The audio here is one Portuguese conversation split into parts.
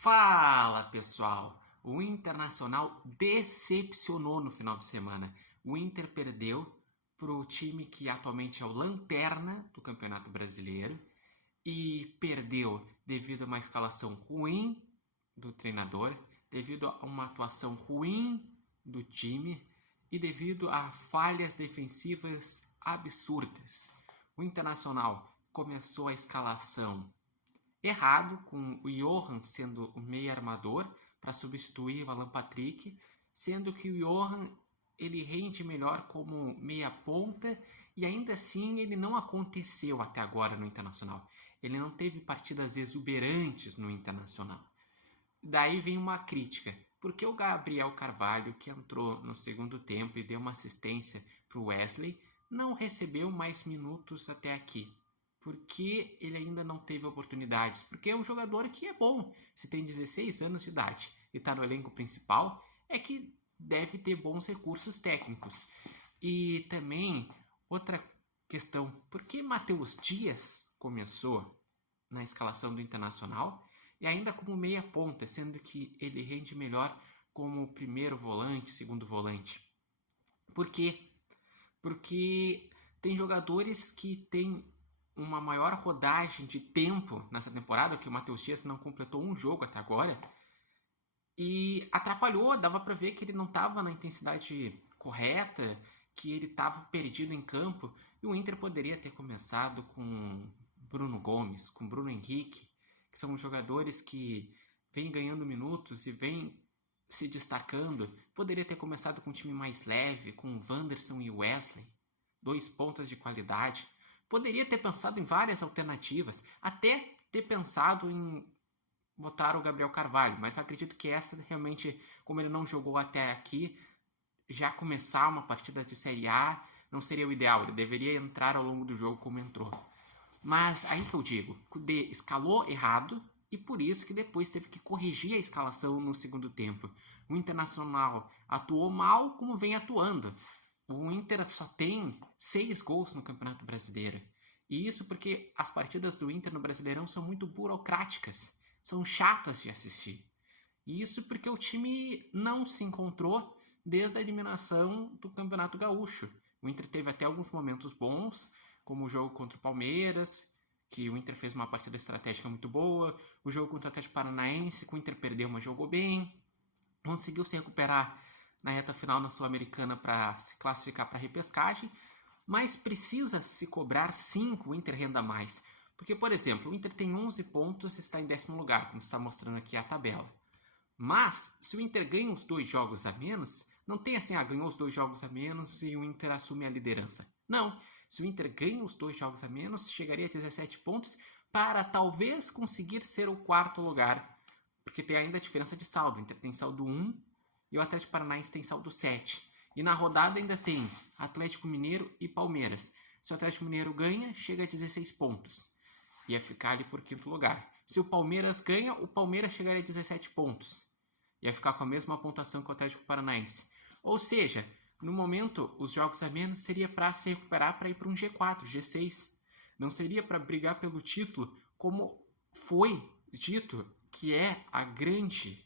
Fala, pessoal! O Internacional decepcionou no final de semana. O Inter perdeu para o time que atualmente é o lanterna do Campeonato Brasileiro e perdeu devido a uma escalação ruim do treinador, devido a uma atuação ruim do time e devido a falhas defensivas absurdas. O Internacional começou a escalação errado, com o Johan sendo o meio armador para substituir o Alan Patrick, sendo que o Johan ele rende melhor como meia ponta e ainda assim ele não aconteceu até agora no Internacional. Ele não teve partidas exuberantes no Internacional. Daí vem uma crítica. Porque o Gabriel Carvalho, que entrou no segundo tempo e deu uma assistência para o Wesley, não recebeu mais minutos até aqui? Porque ele ainda não teve oportunidades? Porque é um jogador que é bom. Se tem 16 anos de idade e está no elenco principal, é que deve ter bons recursos técnicos. E também, outra questão, por que Matheus Dias começou na escalação do Internacional e ainda como meia ponta, sendo que ele rende melhor como primeiro volante, segundo volante? Por quê? Porque tem jogadores que têm uma maior rodagem de tempo nessa temporada, que o Matheus Dias não completou um jogo até agora, e atrapalhou, dava para ver que ele não estava na intensidade correta, que ele estava perdido em campo, e o Inter poderia ter começado com Bruno Gomes, com Bruno Henrique, que são jogadores que vêm ganhando minutos e vêm se destacando. Poderia ter começado com um time mais leve, com o Wanderson e o Wesley, dois pontas de qualidade. Poderia ter pensado em várias alternativas, até ter pensado em botar o Gabriel Carvalho, mas eu acredito que essa realmente, como ele não jogou até aqui, já começar uma partida de Série A não seria o ideal. Ele deveria entrar ao longo do jogo como entrou. Mas aí que eu digo, o Kudê escalou errado e por isso que depois teve que corrigir a escalação no segundo tempo. O Internacional atuou mal como vem atuando. O Inter só tem 6 gols no Campeonato Brasileiro. E isso porque as partidas do Inter no Brasileirão são muito burocráticas, são chatas de assistir. E isso porque o time não se encontrou desde a eliminação do Campeonato Gaúcho. O Inter teve até alguns momentos bons, como o jogo contra o Palmeiras, que o Inter fez uma partida estratégica muito boa, o jogo contra o Atlético Paranaense, que o Inter perdeu, mas jogou bem, conseguiu se recuperar na reta final na Sul-Americana para se classificar para a repescagem, mas precisa se cobrar sim que o Inter renda mais. Porque, por exemplo, o Inter tem 11 pontos e está em 10º lugar, como está mostrando aqui a tabela. Mas, se o Inter ganha os 2 jogos a menos, não tem assim, ganhou os 2 jogos a menos e o Inter assume a liderança. Não, se o Inter ganha os 2 jogos a menos, chegaria a 17 pontos para talvez conseguir ser o 4º lugar. Porque tem ainda a diferença de saldo. O Inter tem saldo 1 e o Atlético Paranaense tem saldo 7. E na rodada ainda tem Atlético Mineiro e Palmeiras. Se o Atlético Mineiro ganha, chega a 16 pontos. Ia ficar ali por 5º lugar. Se o Palmeiras ganha, o Palmeiras chegaria a 17 pontos. Ia ficar com a mesma pontuação que o Atlético Paranaense. Ou seja, no momento, os jogos a menos seria para se recuperar para ir para um G4, G6. Não seria para brigar pelo título, como foi dito que é a grande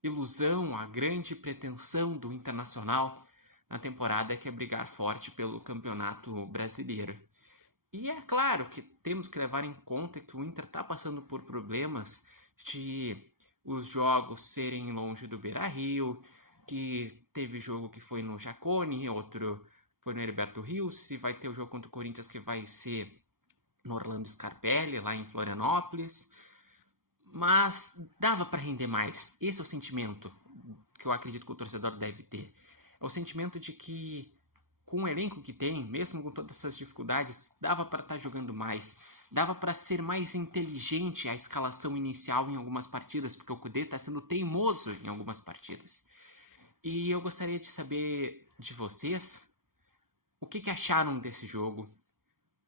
ilusão, a grande pretensão do Internacional na temporada, que é brigar forte pelo Campeonato Brasileiro. E é claro que temos que levar em conta que o Inter está passando por problemas de os jogos serem longe do Beira-Rio, que teve jogo que foi no Jacone, outro foi no Heriberto Rios, e vai ter o jogo contra o Corinthians que vai ser no Orlando Scarpelli, lá em Florianópolis. Mas dava para render mais. Esse é o sentimento que eu acredito que o torcedor deve ter. É o sentimento de que, com o elenco que tem, mesmo com todas essas dificuldades, dava para estar jogando mais. Dava para ser mais inteligente a escalação inicial em algumas partidas, porque o Kudê está sendo teimoso em algumas partidas. E eu gostaria de saber de vocês o que acharam desse jogo,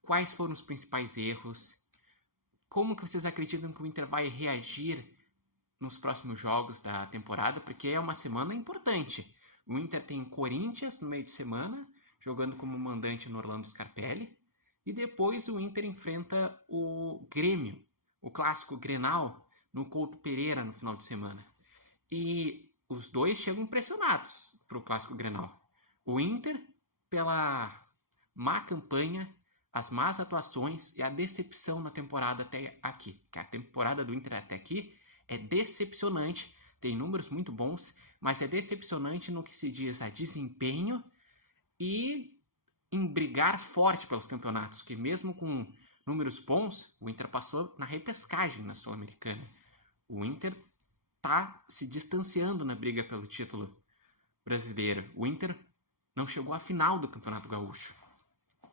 quais foram os principais erros, como que vocês acreditam que o Inter vai reagir nos próximos jogos da temporada, porque é uma semana importante. O Inter tem Corinthians no meio de semana, jogando como mandante no Orlando Scarpelli, e depois o Inter enfrenta o Grêmio, o clássico Grenal, no Couto Pereira no final de semana. E os dois chegam pressionados para o Clássico Grenal. O Inter, pela má campanha, as más atuações e a decepção na temporada até aqui. Que a temporada do Inter até aqui é decepcionante, tem números muito bons, mas é decepcionante no que se diz a desempenho e em brigar forte pelos campeonatos, porque mesmo com números bons, o Inter passou na repescagem na Sul-Americana. O Inter está se distanciando na briga pelo título brasileiro. O Inter não chegou à final do Campeonato Gaúcho.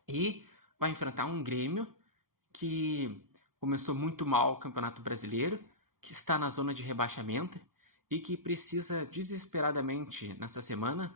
E vai enfrentar um Grêmio que começou muito mal o Campeonato Brasileiro, que está na zona de rebaixamento e que precisa desesperadamente, nessa semana,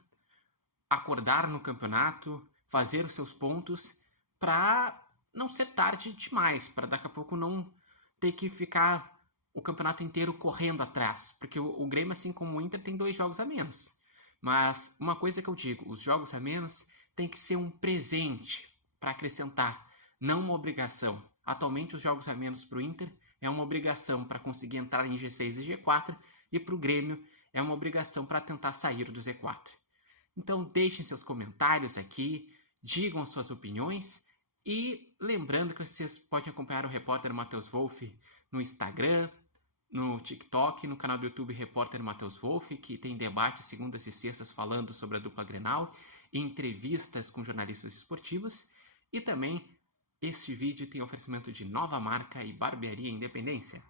acordar no campeonato, fazer os seus pontos, para não ser tarde demais, para daqui a pouco não ter que ficar o campeonato inteiro correndo atrás, porque o Grêmio, assim como o Inter, tem 2 jogos a menos. Mas uma coisa que eu digo, os jogos a menos tem que ser um presente para acrescentar, não uma obrigação. Atualmente os jogos a menos para o Inter é uma obrigação para conseguir entrar em G6 e G4, e para o Grêmio é uma obrigação para tentar sair do Z4. Então deixem seus comentários aqui, digam as suas opiniões, e lembrando que vocês podem acompanhar o repórter Matheus Wolff no Instagram, no TikTok, no canal do YouTube Repórter Matheus Wolff, que tem debates segundas e sextas falando sobre a dupla Grenal, e entrevistas com jornalistas esportivos, e também este vídeo tem oferecimento de Nova Marca e Barbearia Independência.